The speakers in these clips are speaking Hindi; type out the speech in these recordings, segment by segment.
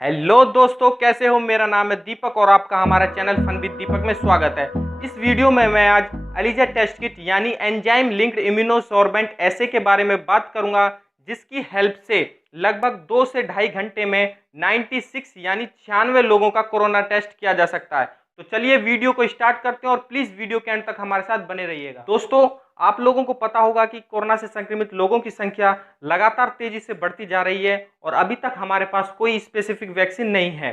हेलो दोस्तों, कैसे हो। मेरा नाम है दीपक और आपका हमारा चैनल फन विद दीपक में स्वागत है। इस वीडियो में मैं आज एलिजा टेस्ट किट यानी एंजाइम लिंक्ड इम्यूनोसॉर्बेंट ऐसे के बारे में बात करूंगा, जिसकी हेल्प से लगभग 2 से ढाई घंटे में 96 यानी 96 लोगों का कोरोना टेस्ट किया जा सकता है। तो चलिए वीडियो को स्टार्ट करते हैं और प्लीज वीडियो के अंत तक हमारे साथ बने रहिएगा। दोस्तों, आप लोगों को पता होगा कि कोरोना से संक्रमित लोगों की संख्या लगातार तेजी से बढ़ती जा रही है और अभी तक हमारे पास कोई स्पेसिफिक वैक्सीन नहीं है।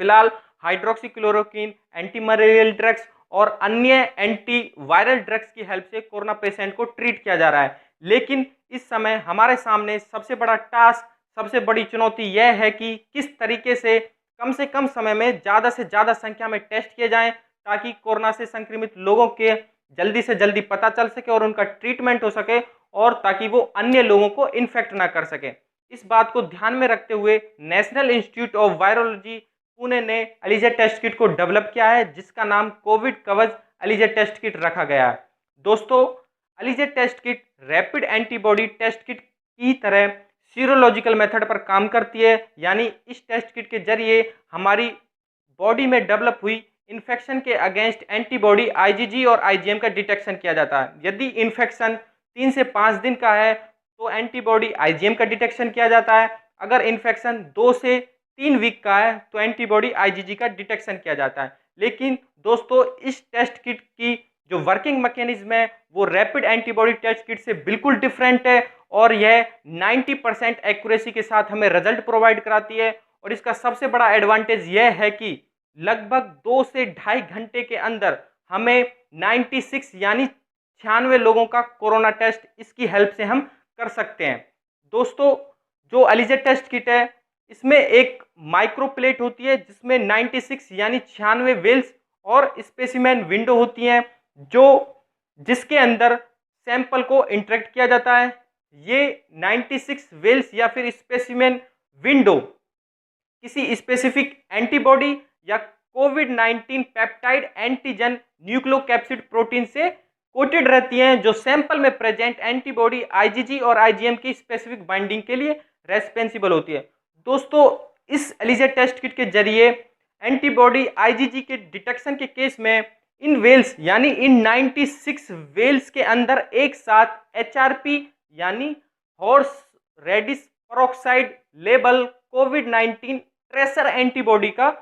फिलहाल हाइड्रोक्सीक्लोरोक्विन, एंटी मलेरियल ड्रग्स और अन्य एंटी वायरल ड्रग्स की हेल्प से कोरोना पेशेंट को ट्रीट किया जा रहा है। लेकिन इस समय हमारे सामने सबसे बड़ा टास्क, सबसे बड़ी चुनौती यह है कि किस तरीके से कम समय में ज़्यादा से ज़्यादा संख्या में टेस्ट किए जाएं, ताकि कोरोना से संक्रमित लोगों के जल्दी से जल्दी पता चल सके और उनका ट्रीटमेंट हो सके, और ताकि वो अन्य लोगों को इन्फेक्ट ना कर सके। इस बात को ध्यान में रखते हुए national institute of virology Pune ने एलिजा टेस्ट किट को डेवलप किया है, जिसका नाम कोविड कवच एलिजा टेस्ट किट रखा गया है। दोस्तों, ELISA test kit rapid antibody test kit की तरह सीरोलॉजिकल मेथड पर काम करती है, यानी इस टेस्ट किट के जरिए हमारी बॉडी में डेवलप हुई इन्फेक्शन के अगेंस्ट एंटीबॉडी आईजीजी और आईजीएम का डिटेक्शन किया जाता है। यदि इन्फेक्शन 3 से 5 दिन का है तो एंटीबॉडी आईजीएम का डिटेक्शन किया जाता है। अगर इन्फेक्शन 2 से 3 वीक का है तो एंटीबॉडी आईजीजी का डिटेक्शन किया जाता है। लेकिन दोस्तों, इस टेस्ट किट की जो वर्किंग मैकेनिज्म है वो रैपिड एंटीबॉडी टेस्ट किट से बिल्कुल डिफरेंट है, और यह 90% एक्यूरेसी के साथ हमें रिजल्ट प्रोवाइड कराती है। और इसका सबसे बड़ा एडवांटेज यह है कि लगभग 2 से ढाई घंटे के अंदर हमें 96 यानी 96 लोगों का कोरोना टेस्ट इसकी हेल्प से हम कर सकते हैं। दोस्तों, जो एलिजा टेस्ट किट है इसमें एक माइक्रोप्लेट होती है, जिसमें 96 यानी 96 वेल्स और स्पेसिमेन विंडो होती हैं, जो जिसके अंदर सैंपल को इंटरेक्ट किया जाता है। ये 96 वेल्स या फिर स्पेसिमेन विंडो किसी स्पेसिफिक एंटीबॉडी या Covid 19 peptide antigen nucleocapsid protein से कोटेड रहती हैं, जो सैंपल में प्रेजेंट एंटीबॉडी आईजीजी और आईजीएम की स्पेसिफिक बाइंडिंग के लिए रेस्पॉन्सिबल होती है। दोस्तों, इस एलिजा टेस्ट किट के जरिए एंटीबॉडी आईजीजी के डिटेक्शन के केस में इन वेल्स यानी इन 96 वेल्स के अंदर एक साथ एचआरपी यानी horseradish peroxide label COVID 19 tracer antibody का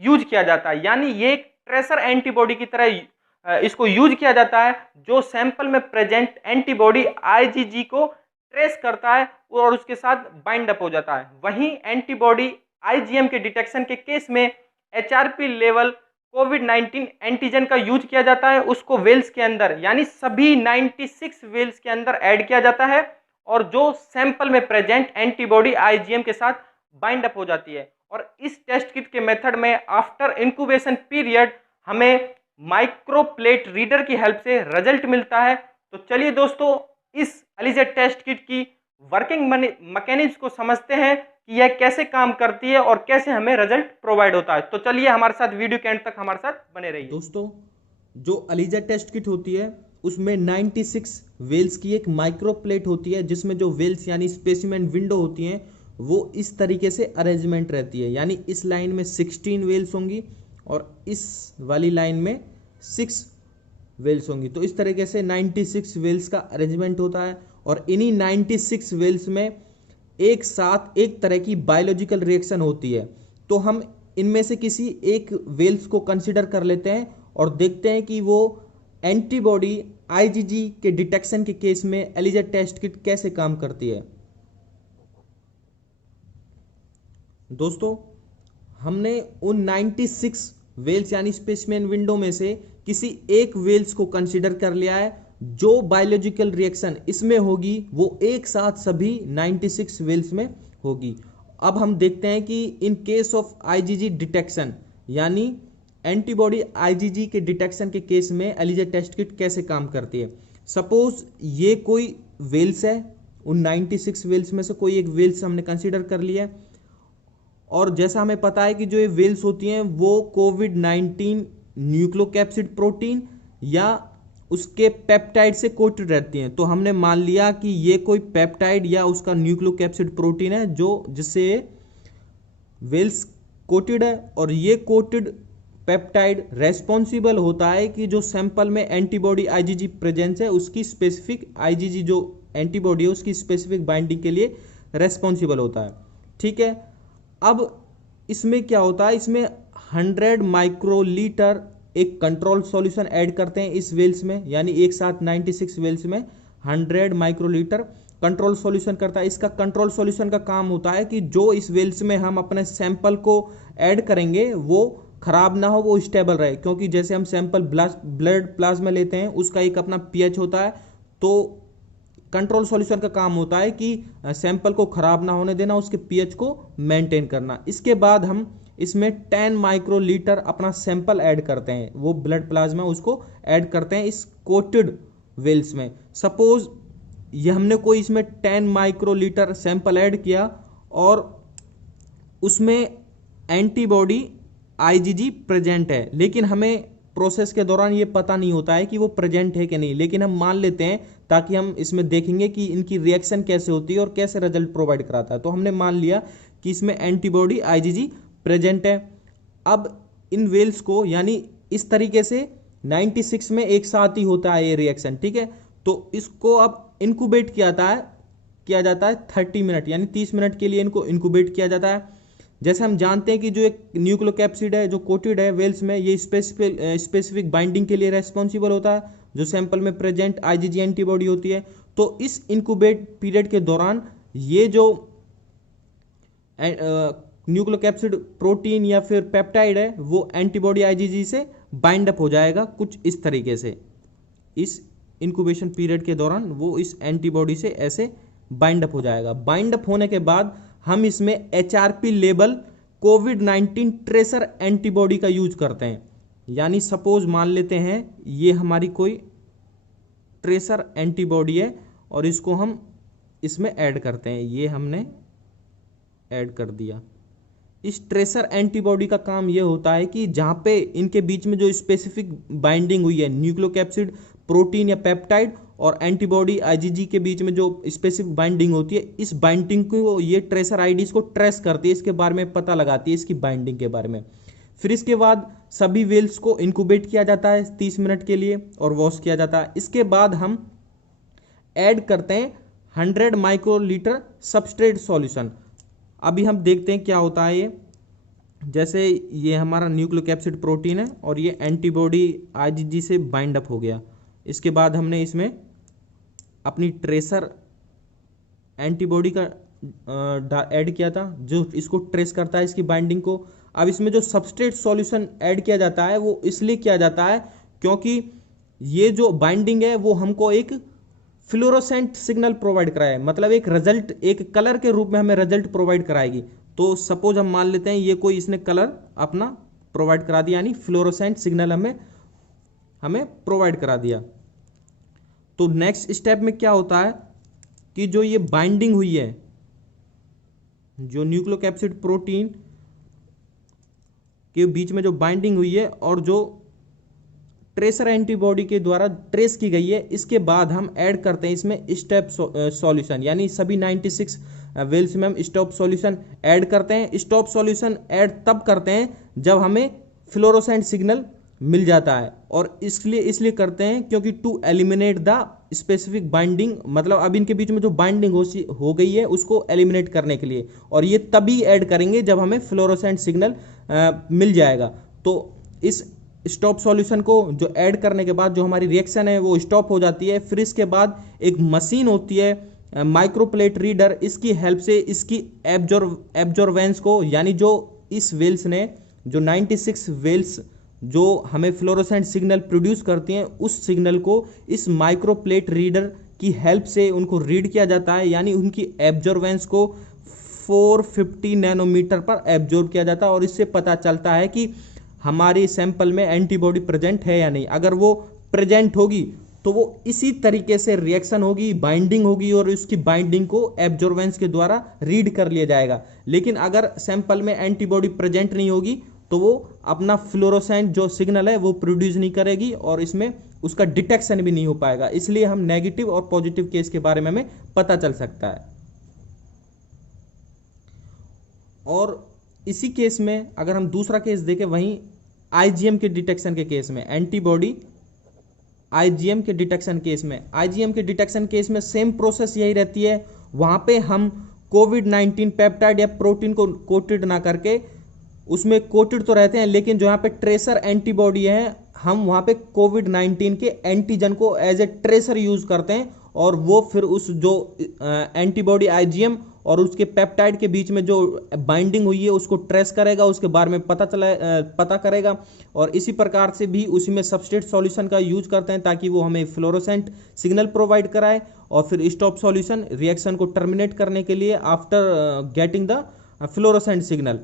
यूज किया जाता है। यानी ये एक ट्रेसर एंटीबॉडी की तरह इसको यूज किया जाता है, जो सैंपल में प्रेजेंट एंटीबॉडी आईजीजी को ट्रेस करता है और उसके साथ बाइंड अप हो जाता है। वहीं एंटीबॉडी आईजीएम के डिटेक्शन के केस में एचआरपी लेवल कोविड 19 एंटीजन का यूज किया जाता है, उसको वेल्स के अंदर यानी सभी 96 वेल्स के अंदर ऐड किया जाता है, और जो सैंपल में प्रेजेंट एंटीबॉडी आईजीएम के साथ बाइंड अप हो जाती है। और इस टेस्ट किट के मेथड में आफ्टर इंक्यूबेशन पीरियड हमें माइक्रोप्लेट रीडर की हेल्प से रिजल्ट मिलता है। तो चलिए दोस्तों, इस एलिजा टेस्ट किट की वर्किंग मैकेनिज्म को समझते हैं कि यह कैसे काम करती है और कैसे हमें रिजल्ट प्रोवाइड होता है। तो चलिए हमारे साथ वीडियो के एंड तक हमारे साथ बने रहिए। दोस्तों, जो एलिजा टेस्ट किट होती है उसमें 96 वेल्स की एक माइक्रोप्लेट होती है, जिसमें जो वेल्स यानी स्पेसिमेन विंडो होती हैं वो इस तरीके से अरेंजमेंट रहती है। यानी इस लाइन में 16 वेल्स होंगी और इस वाली लाइन में 6 वेल्स होंगी। तो इस तरीके से 96 वेल्स का अरेंजमेंट होता है, और इन्हीं 96 वेल्स में एक साथ एक तरह की बायोलॉजिकल रिएक्शन होती है। तो हम इनमें से किसी एक वेल्स को कंसिडर कर लेते हैं और देखते हैं कि वो एंटीबॉडी आईजीजी के डिटेक्शन के केस में एलिजा टेस्ट किट कैसे काम करती है। दोस्तों, हमने उन 96 वेल्स यानी स्पेसिमेन विंडो में से किसी एक वेल्स को कंसिडर कर लिया है, जो बायोलॉजिकल रिएक्शन इसमें होगी वो एक साथ सभी 96 वेल्स में होगी। अब हम देखते हैं कि in case of IgG detection यानी एंटीबॉडी आईजीजी के डिटेक्शन के केस में एलिजा टेस्ट किट कैसे काम करती है। सपोज ये कोई वेल्स है, उन 96 वेल्स में से कोई एक वेल्स हमने कंसिडर कर लिया है, और जैसा हमें पता है कि जो ये वेल्स होती हैं वो कोविड 19 न्यूक्लियोकैप्सिड प्रोटीन या उसके पेप्टाइड से कोटेड रहती हैं। तो हमने मान लिया कि ये कोई पेप्टाइड या उसका न्यूक्लियोकैप्सिड प्रोटीन है जो जिससे वेल्स कोटेड है और ये कोटेड पेप्टाइड रेस्पॉन्सिबल होता है कि जो सैंपल में एंटीबॉडी आईजीजी प्रेजेंस है उसकी स्पेसिफिक आईजीजी जो एंटीबॉडी है उसकी स्पेसिफिक बाइंडिंग के लिए रेस्पॉन्सिबल होता है। ठीक है, अब इसमें क्या होता है, इसमें 100 माइक्रोलीटर एक कंट्रोल सॉल्यूशन ऐड करते हैं इस वेल्स में, यानी एक साथ 96 वेल्स में 100 माइक्रोलीटर कंट्रोल सॉल्यूशन करता है। इसका कंट्रोल सॉल्यूशन का काम होता है कि जो इस वेल्स में हम अपने सैंपल को ऐड करेंगे वो खराब ना हो, वो स्टेबल रहे, क्योंकि जैसे हम सैंपल ब्लड प्लाज्मा लेते हैं उसका एक अपना पीएच होता है, तो कंट्रोल सॉल्यूशन का काम होता है कि सैंपल को खराब ना होने देना, उसके पीएच को मेंटेन करना। इसके बाद हम इसमें 10 माइक्रोलीटर अपना सैंपल ऐड करते हैं, वो ब्लड प्लाज्मा उसको ऐड करते हैं इस कोटेड वेल्स में। सपोज ये हमने कोई इसमें 10 माइक्रोलीटर सैंपल ऐड किया और उसमें एंटीबॉडी आईजीजी प्रेजेंट है, लेकिन हमें प्रोसेस के दौरान ये पता नहीं होता है कि वो प्रेजेंट है कि नहीं, लेकिन हम मान लेते हैं ताकि हम इसमें देखेंगे कि इनकी रिएक्शन कैसे होती है और कैसे रिजल्ट प्रोवाइड कराता है। तो हमने मान लिया कि इसमें एंटीबॉडी आईजीजी प्रेजेंट है। अब इन वेल्स को, यानी इस तरीके से 96 में एक साथ ही होता है ये रिएक्शन। ठीक है, तो इसको अब इंक्यूबेट किया जाता है 30 मिनट, यानी 30 मिनट के लिए इनको इंक्यूबेट किया जाता है। जैसे हम जानते हैं कि जो एक न्यूक्लियोकैप्सिड है जो कोटेड है वेल्स में, ये स्पेसिफिक बाइंडिंग के लिए रेस्पॉन्सिबल होता है जो सैंपल में प्रेजेंट आईजीजी एंटीबॉडी होती है। तो इस इंक्यूबेट पीरियड के दौरान ये जो न्यूक्लियोकैप्सिड प्रोटीन या फिर पेप्टाइड है वो एंटीबॉडी आईजीजी से बाइंड अप हो जाएगा कुछ इस तरीके से। इस इंक्यूबेशन पीरियड के दौरान वो इस एंटीबॉडी से ऐसे बाइंड अप हो जाएगा। बाइंड अप होने के बाद हम इसमें एचआरपी लेबल कोविड-19 ट्रेसर एंटीबॉडी का यूज करते हैं। यानी सपोज मान लेते हैं ये हमारी कोई ट्रेसर एंटीबॉडी है और इसको हम इसमें ऐड करते हैं, ये हमने ऐड कर दिया। इस ट्रेसर एंटीबॉडी का काम ये होता है कि जहां पे इनके बीच में जो स्पेसिफिक बाइंडिंग हुई है न्यूक्लियोकैप्सिड प्रोटीन या पेप्टाइड और एंटीबॉडी आईजीजी के बीच में जो स्पेसिफिक बाइंडिंग होती है, इस बाइंडिंग को ये ट्रेसर आईडीज को ट्रेस करती है, इसके बारे में पता लगाती है इसकी बाइंडिंग के बारे में। फिर इसके बाद सभी वेल्स को इंक्यूबेट किया जाता है 30 मिनट के लिए और वॉश किया जाता है। इसके बाद हम ऐड करते हैं 100 माइक्रोलीटर सबस्ट्रेट सॉल्यूशन। अभी हम देखते हैं क्या होता है ये। जैसे ये हमारा न्यूक्लियोकैप्सिड प्रोटीन है और ये एंटीबॉडी आईजीजी से बाइंड अप हो गया। इसके बाद हमने इसमें अपनी ट्रेसर एंटीबॉडी का ऐड किया था जो इसको ट्रेस करता है इसकी बाइंडिंग को। अब इसमें जो सबस्ट्रेट सॉल्यूशन ऐड किया जाता है वो इसलिए किया जाता है क्योंकि ये जो बाइंडिंग है वो हमको एक फ्लोरोसेंट सिग्नल प्रोवाइड कराए, मतलब एक रिजल्ट, एक कलर के रूप में हमें रिजल्ट प्रोवाइड कराएगी। तो सपोज हम मान लेते हैं ये कोई इसने कलर अपना प्रोवाइड करा दिया, यानी फ्लोरोसेंट सिग्नल हमें प्रोवाइड करा दिया। तो नेक्स्ट स्टेप में क्या होता है कि जो ये बाइंडिंग हुई है, जो न्यूक्लियोकैप्सिड प्रोटीन के बीच में जो बाइंडिंग हुई है और जो ट्रेसर एंटीबॉडी के द्वारा ट्रेस की गई है, इसके बाद हम ऐड करते हैं इसमें स्टेप सॉल्यूशन, यानी सभी 96 वेल्स में हम स्टॉप सॉल्यूशन ऐड करते हैं। स्टॉप सॉल्यूशन ऐड तब करते हैं जब हमें फ्लोरोसेंट सिग्नल मिल जाता है, और इसलिए करते हैं क्योंकि to eliminate the specific binding, मतलब अब इनके बीच में जो बाइंडिंग हो गई है उसको एलिमिनेट करने के लिए, और ये तभी ऐड करेंगे जब हमें फ्लोरोसेंट सिग्नल मिल जाएगा। तो इस स्टॉप सॉल्यूशन को जो ऐड करने के बाद जो हमारी रिएक्शन है वो स्टॉप हो जाती है। फिर इसके बाद एक मशीन होती है माइक्रोप्लेट रीडर, इसकी हेल्प से इसकी एब्जॉर्वेंस को, यानी जो इस वेल्स ने जो 96 वेल्स जो हमें फ्लोरोसेंट सिग्नल प्रोड्यूस करती हैं उस सिग्नल को इस माइक्रोप्लेट रीडर की हेल्प से उनको रीड किया जाता है, यानी उनकी एब्जॉर्वेंस को 450 नैनोमीटर पर एब्जॉर्ब किया जाता है, और इससे पता चलता है कि हमारे सैंपल में एंटीबॉडी प्रेजेंट है या नहीं। अगर वो प्रेजेंट होगी तो वो इसी तरीके से रिएक्शन होगी, बाइंडिंग होगी, और उसकी बाइंडिंग को एब्जॉर्वेंस के द्वारा रीड कर लिया जाएगा। लेकिन अगर सैंपल में एंटीबॉडी प्रेजेंट नहीं होगी तो वो अपना फ्लोरोसेंट जो सिग्नल है वो प्रोड्यूस नहीं करेगी और इसमें उसका डिटेक्शन भी नहीं हो पाएगा। इसलिए हम नेगेटिव और पॉजिटिव केस के बारे में हमें पता चल सकता है। और इसी केस में अगर हम दूसरा केस देखें, वहीं आईजीएम के डिटेक्शन के केस में, एंटीबॉडी आईजीएम के डिटेक्शन केस में, आईजीएम के डिटेक्शन केस में सेम प्रोसेस यही रहती है। वहां पे हम कोविड-19 पेप्टाइड या प्रोटीन को कोटेड ना करके, उसमें कोटेड तो रहते हैं लेकिन जो यहाँ पे ट्रेसर एंटीबॉडी है, हम वहां पे कोविड-19 के एंटीजन को एज ए ट्रेसर यूज करते हैं और वो फिर उस जो एंटीबॉडी आईजीएम और उसके पेप्टाइड के बीच में जो बाइंडिंग हुई है उसको ट्रेस करेगा, उसके बारे में पता करेगा। और इसी प्रकार से भी उसी में सबस्ट्रेट सॉल्यूशन का यूज करते हैं ताकि वो हमें फ्लोरोसेंट सिग्नल प्रोवाइड कराए और फिर स्टॉप सॉल्यूशन रिएक्शन को टर्मिनेट करने के लिए after getting the fluorescent signal,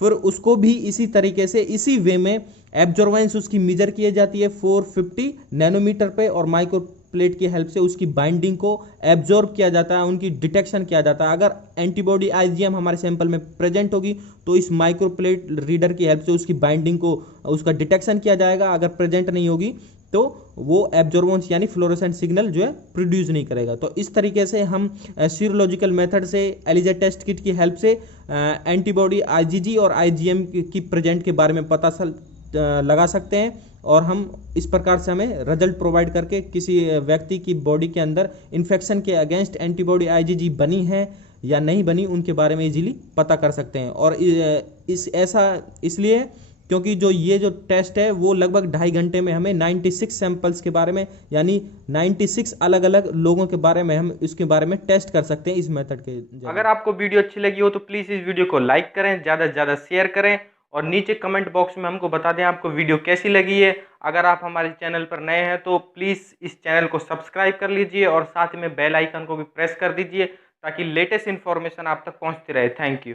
फिर उसको भी इसी तरीके से इसी वे में एब्जॉर्बेंस उसकी मेजर की जाती है 450 नैनोमीटर पे और माइक्रो प्लेट की हेल्प से उसकी बाइंडिंग को एब्जॉर्ब किया जाता है, उनकी डिटेक्शन किया जाता है। अगर एंटीबॉडी आईजीएम हमारे सैंपल में प्रेजेंट होगी तो इस माइक्रो प्लेट रीडर की हेल्प से उसकी बाइंडिंग को उसका डिटेक्शन किया जाएगा। अगर प्रेजेंट नहीं होगी तो वो एब्जॉर्बेंस यानी फ्लोरोसेंट सिग्नल जो है प्रोड्यूस नहीं करेगा। तो इस तरीके से हम सीरोलॉजिकल मेथड से एलिजा टेस्ट किट की हेल्प से एंटीबॉडी आईजीजी और आईजीएम की प्रेजेंट के बारे में पता लगा सकते हैं और हम इस प्रकार से हमें रिजल्ट प्रोवाइड करके किसी व्यक्ति की बॉडी के अंदर इन्फेक्शन के अगेंस्ट एंटीबॉडी आईजीजी बनी है या नहीं बनी उनके बारे में इजीली पता कर सकते हैं। और ऐसा इसलिए क्योंकि ये जो टेस्ट है वो लगभग 2.5 घंटे में हमें 96 सैंपल्स के बारे में यानी 96 अलग अलग लोगों के बारे में हम इसके बारे में टेस्ट कर सकते हैं इस मेथड के। अगर आपको वीडियो अच्छी लगी हो तो प्लीज़ इस वीडियो को लाइक करें, ज़्यादा से ज़्यादा शेयर करें और नीचे कमेंट बॉक्स में हमको बता दें आपको वीडियो कैसी लगी है। अगर आप हमारे चैनल पर नए हैं तो प्लीज़ इस चैनल को सब्सक्राइब कर लीजिए और साथ में बेल आइकन को भी प्रेस कर दीजिए ताकि लेटेस्ट इन्फॉर्मेशन आप तक पहुँचती रहे। Thank you.